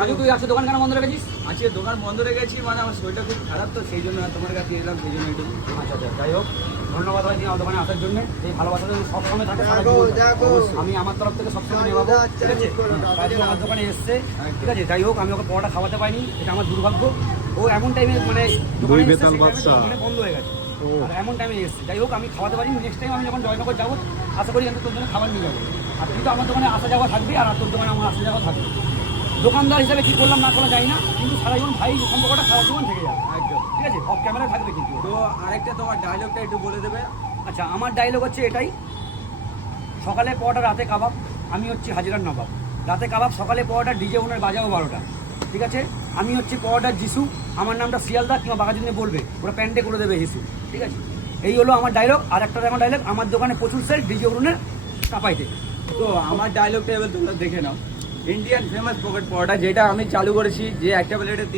রাজু তুই আজকে দোকান কেন বন্ধ রেখেছিস? আজকে দোকান বন্ধ রেখেছি, মানে আমার শরীরটা খুব খারাপ, তো সেই জন্য তোমার কাছে এলাম, সেই জন্য একটু। আচ্ছা আচ্ছা, যাই হোক, ধন্যবাদ ভাই আমার দোকানে আসার জন্য। এই ভালোবাসা যদি সবসময় থাকে সারা জীবন থাকে। আমি আমার তরফ থেকে সবসময় নেওয়াবো, ঠিক আছে? রাজু আমার দোকানে এসছে, ঠিক আছে? যাই হোক, আমি ওকে পরোটা খাওয়াতে পারিনি, এটা আমার দুর্ভাগ্য। ও এমন টাইমে মানে দোকানে এসছে, সেই time এ দোকানে বন্ধ হয়ে গেছে, আর এমন টাইমে এসছে। যাই হোক, আমি খাওয়াতে পারিনি। নেক্সট টাইম আমি যখন জয়নগর যাবো, আশা করি আমি তোর জন্য খাবার নিয়ে যাবো। আর তুই তো আমার দোকানে আসা যাওয়া থাকবি, আর তোর দোকানে আমার আসা যাওয়া থাকবে। দোকানদার হিসাবে কি করলাম না করলাম জানি না, কিন্তু সারা জীবন ভাই সম্পর্কটা সারা জীবন থেকে যাবে, একদম ঠিক আছে? অফ ক্যামেরা থাকবে কিন্তু। তো আরেকটা তোমার ডায়লগটা একটু বলে দেবে। আচ্ছা, আমার ডায়লগ হচ্ছে এটাই: সকালে পরোটা, রাতে কাবাব, আমি হচ্ছি হাজিরার নবাব। রাতে কাবাব, সকালে পরোটা, ডিজে ওনার বাজাও 12টা, ঠিক আছে? আমি হচ্ছি পরোটার যিশু, আমার নামটা শিয়ালদা কিংবা বাঘাযতীনে বলবে, ওরা প্যান্টে করে দেবে হিসু, ঠিক আছে? এই হলো আমার ডায়লগ। আর একটা আমার ডায়লগ: আমার দোকানে প্রচুর সেল, ডিজে ওনার কাপাইতে। তো আমার ডায়লগটা এবার তোমরা দেখে নাও। ইন্ডিয়ান ফেমাস পকেট পরোটা, যেটা আমি চালু করেছি, যে একটা প্লেটে 3টে